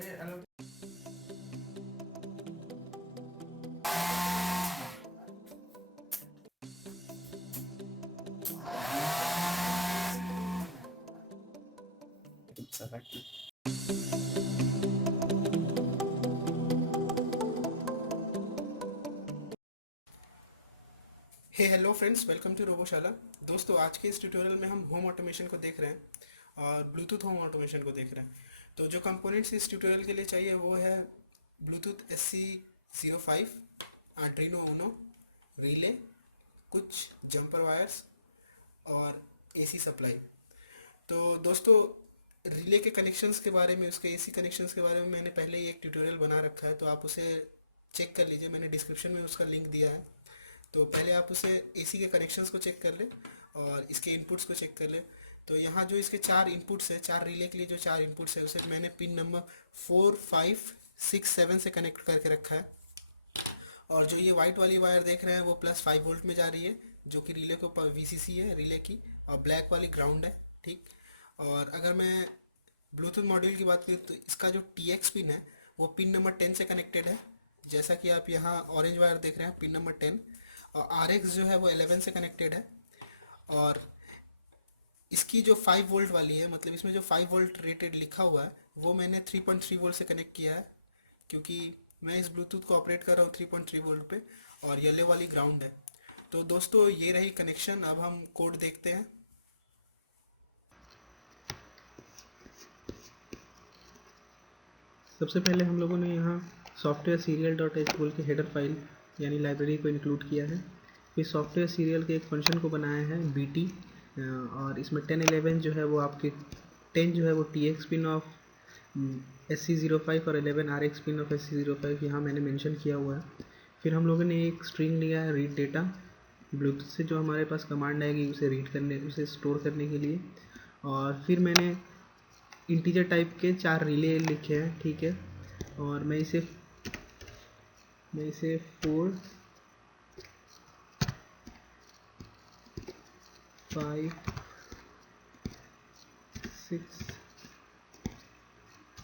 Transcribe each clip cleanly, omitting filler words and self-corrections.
Hey hello friends, welcome to Roboshala. दोस्तों, आज के इस ट्यूटोरियल में हम होम ऑटोमेशन को देख रहे हैं और ब्लूटूथ होम ऑटोमेशन को देख रहे हैं। तो जो कंपोनेंट्स इस ट्यूटोरियल के लिए चाहिए वो है ब्लूटूथ SC05, आर्ड्रिनो ऊनो, रिले, कुछ जंपर वायर्स और AC सप्लाई। तो दोस्तों, रिले के कनेक्शंस के बारे में, उसके AC कनेक्शंस के बारे में मैंने पहले ही एक ट्यूटोरियल बना रखा है, तो आप उसे चेक कर लीजिए। मैंने डिस्क्रिप्शन में उसका लिंक दिया है। तो पहले आप उसे AC के कनेक्शंस को चेक कर ले और इसके इनपुट्स को चेक कर ले। तो यहाँ जो इसके चार इनपुट्स है, चार रिले के लिए जो चार इनपुट्स है, उसे मैंने पिन नंबर 4, 5, 6, 7 से कनेक्ट करके रखा है। और जो ये वाइट वाली वायर देख रहे हैं वो +5 वोल्ट में जा रही है, जो कि रिले को VCC है रिले की, और ब्लैक वाली ग्राउंड है। ठीक। और अगर मैं ब्लूटूथ मॉड्यूल की बात करूँ तो इसका जो TX पिन है वो पिन नंबर 10 से कनेक्टेड है, जैसा कि आप यहाँ ऑरेंज वायर देख रहे हैं, पिन नंबर 10। और RX जो है वो 11 से कनेक्टेड है। और इसकी जो 5 वोल्ट वाली है, मतलब इसमें जो 5 वोल्ट रेटेड लिखा हुआ है, वो मैंने 3.3 वोल्ट से कनेक्ट किया है, क्योंकि मैं इस ब्लूटूथ को ऑपरेट कर रहा हूँ 3.3 वोल्ट पे, और येलो वाली ग्राउंड है। तो दोस्तों, ये रही कनेक्शन। अब हम कोड देखते हैं। सबसे पहले हम लोगों ने यहाँ सॉफ्टवेयर सीरियल डॉट एच बोल के हेडर फाइल यानी लाइब्रेरी को इंक्लूड किया है। फिर सॉफ्टवेयर सीरियल के एक फंक्शन को बनाया है BT, और इसमें 10, 11 जो है वो आपके 10 जो है वो TX पिन ऑफ SC05 और 11 RX पिन ऑफ SC05 यहाँ मैंने मेंशन किया हुआ है। फिर हम लोगों ने एक स्ट्रिंग लिया है रीड डेटा, ब्लूटूथ से जो हमारे पास कमांड आएगी उसे रीड करने, उसे स्टोर करने के लिए। और फिर मैंने इंटीजर टाइप के 4 रिले लिखे हैं। ठीक है। और मैं इसे 4, 5, 6,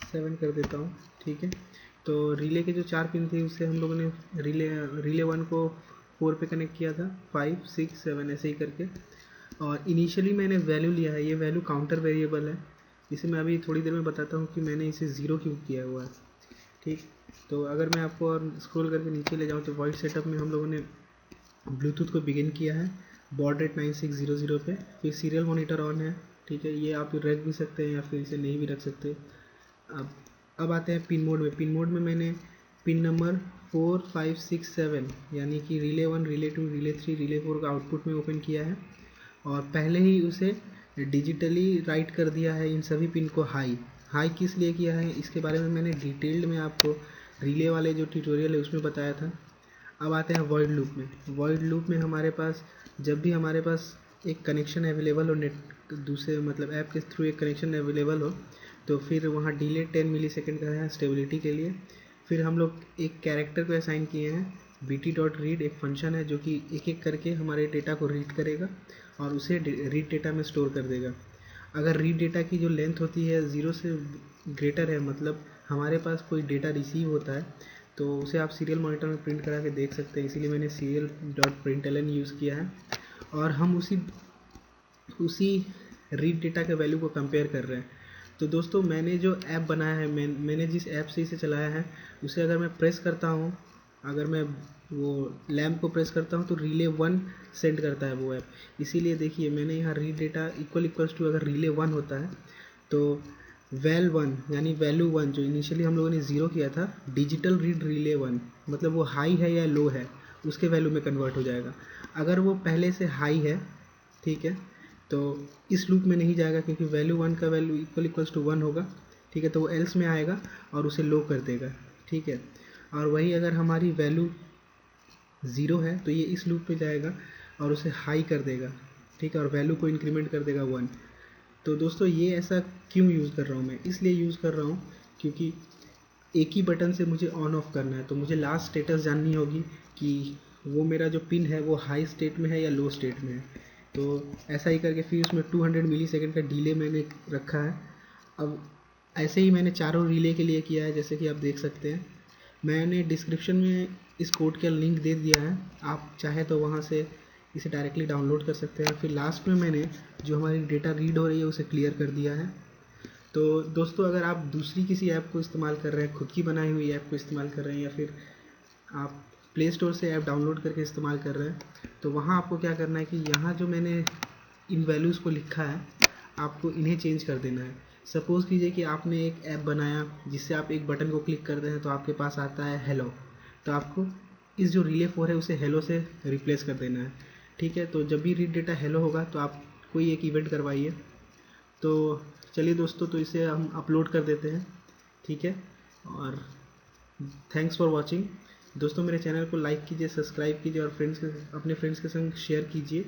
7 कर देता हूँ। ठीक है। तो रिले के जो 4 पिन थे उससे हम लोगों ने रिले 1 को 4 पे कनेक्ट किया था, 5, 6, 7 ऐसे ही करके। और इनिशियली मैंने वैल्यू लिया है, ये वैल्यू काउंटर वेरिएबल है। इसे मैं अभी थोड़ी देर में बताता हूँ कि मैंने इसे 0 क्यों किया हुआ है। ठीक। तो अगर मैं आपको और स्क्रॉल करके नीचे ले जाऊँ तो वॉइड सेटअप में हम लोगों ने ब्लूटूथ को बिगिन किया है बॉड रेट 9600 पे। फिर सीरियल मॉनिटर ऑन है। ठीक है। ये आप रख भी सकते हैं या फिर इसे नहीं भी रख सकते। अब अब आते हैं पिन मोड में। पिन मोड में मैंने पिन नंबर 4, 5, 6, 7 यानी कि रिले 1, रिले 2, रिले 3, रिले 4 का आउटपुट में ओपन किया है, और पहले ही उसे डिजिटली राइट कर दिया है इन सभी पिन को हाई। हाई किस लिए किया है इसके बारे में मैंने डिटेल्ड में आपको रिले वाले जो ट्यूटोरियल है उसमें बताया था। अब आते हैं वॉइड लूप में। वॉइड लूप में हमारे पास जब भी हमारे पास एक कनेक्शन अवेलेबल हो, नेट दूसरे मतलब ऐप के थ्रू एक कनेक्शन अवेलेबल हो, तो फिर वहाँ डिले 10 मिली सेकेंड का है स्टेबिलिटी के लिए। फिर हम लोग एक कैरेक्टर को असाइन किए हैं BT.read, एक फंक्शन है जो कि एक एक करके हमारे डेटा को रीड करेगा और उसे रीड डेटा में स्टोर कर देगा। अगर रीड डेटा की जो लेंथ होती है 0 से ग्रेटर है, मतलब हमारे पास कोई डेटा रिसीव होता है, तो उसे आप सीरियल मॉनिटर में प्रिंट करा के देख सकते हैं। इसीलिए मैंने serial.println यूज़ किया है। और हम उसी रीड डेटा के वैल्यू को कंपेयर कर रहे हैं। तो दोस्तों, मैंने जो ऐप बनाया है, मैंने जिस ऐप से इसे चलाया है, उसे अगर मैं प्रेस करता हूँ, अगर मैं वो लैम्प को प्रेस करता हूँ तो रिले 1 सेंड करता है वो ऐप। इसीलिए देखिए मैंने यहाँ रीड डेटा इक्वल्स टू, अगर रिले 1 होता है तो वैल 1 यानी वैल्यू 1 जो इनिशियली हम लोगों ने 0 किया था, डिजिटल रीड रिले 1 मतलब वो हाई है या लो है उसके वैल्यू में कन्वर्ट हो जाएगा। अगर वो पहले से हाई है, ठीक है, तो इस लूप में नहीं जाएगा क्योंकि वैल्यू 1 का वैल्यू इक्वल्स टू 1 होगा। ठीक है। तो वो एल्स में आएगा और उसे लो कर देगा। ठीक है। और वही अगर हमारी वैल्यू 0 है तो ये इस लूप पे जाएगा और उसे हाई कर देगा। ठीक है। और वैल्यू को इंक्रीमेंट कर देगा 1। तो दोस्तों, ये ऐसा क्यों यूज़ कर रहा हूँ मैं, इसलिए यूज़ कर रहा हूँ क्योंकि एक ही बटन से मुझे ऑन ऑफ करना है। तो मुझे लास्ट स्टेटस जाननी होगी कि वो मेरा जो पिन है वो हाई स्टेट में है या लो स्टेट में है। तो ऐसा ही करके फिर उसमें 200 मिली सेकेंड का डिले मैंने रखा है। अब ऐसे ही मैंने चारों रिले के लिए किया है, जैसे कि आप देख सकते हैं। मैंने डिस्क्रिप्शन में इस कोड का लिंक दे दिया है, आप चाहे तो वहाँ से इसे डायरेक्टली डाउनलोड कर सकते हैं। फिर लास्ट में मैंने जो हमारी डेटा रीड हो रही है उसे क्लियर कर दिया है। तो दोस्तों, अगर आप दूसरी किसी ऐप को इस्तेमाल कर रहे हैं, खुद की बनाई हुई ऐप को इस्तेमाल कर रहे हैं, या फिर आप प्ले स्टोर से ऐप डाउनलोड करके इस्तेमाल कर रहे हैं, तो वहाँ आपको क्या करना है कि यहाँ जो मैंने इन वैल्यूज़ को लिखा है, आपको इन्हें चेंज कर देना है। सपोज़ कीजिए कि आपने एक ऐप बनाया जिससे आप एक बटन को क्लिक करते हैं तो आपके पास आता है हेलो, तो आपको इस जो रिले 4 है उसे हेलो से रिप्लेस कर देना है। ठीक है, तो जब भी रीड डेटा हेलो होगा तो आप कोई एक इवेंट करवाइए। तो चलिए दोस्तों, तो इसे हम अपलोड कर देते हैं। ठीक है, और थैंक्स फॉर वॉचिंग। दोस्तों, मेरे चैनल को लाइक कीजिए, सब्सक्राइब कीजिए और अपने फ्रेंड्स के संग शेयर कीजिए।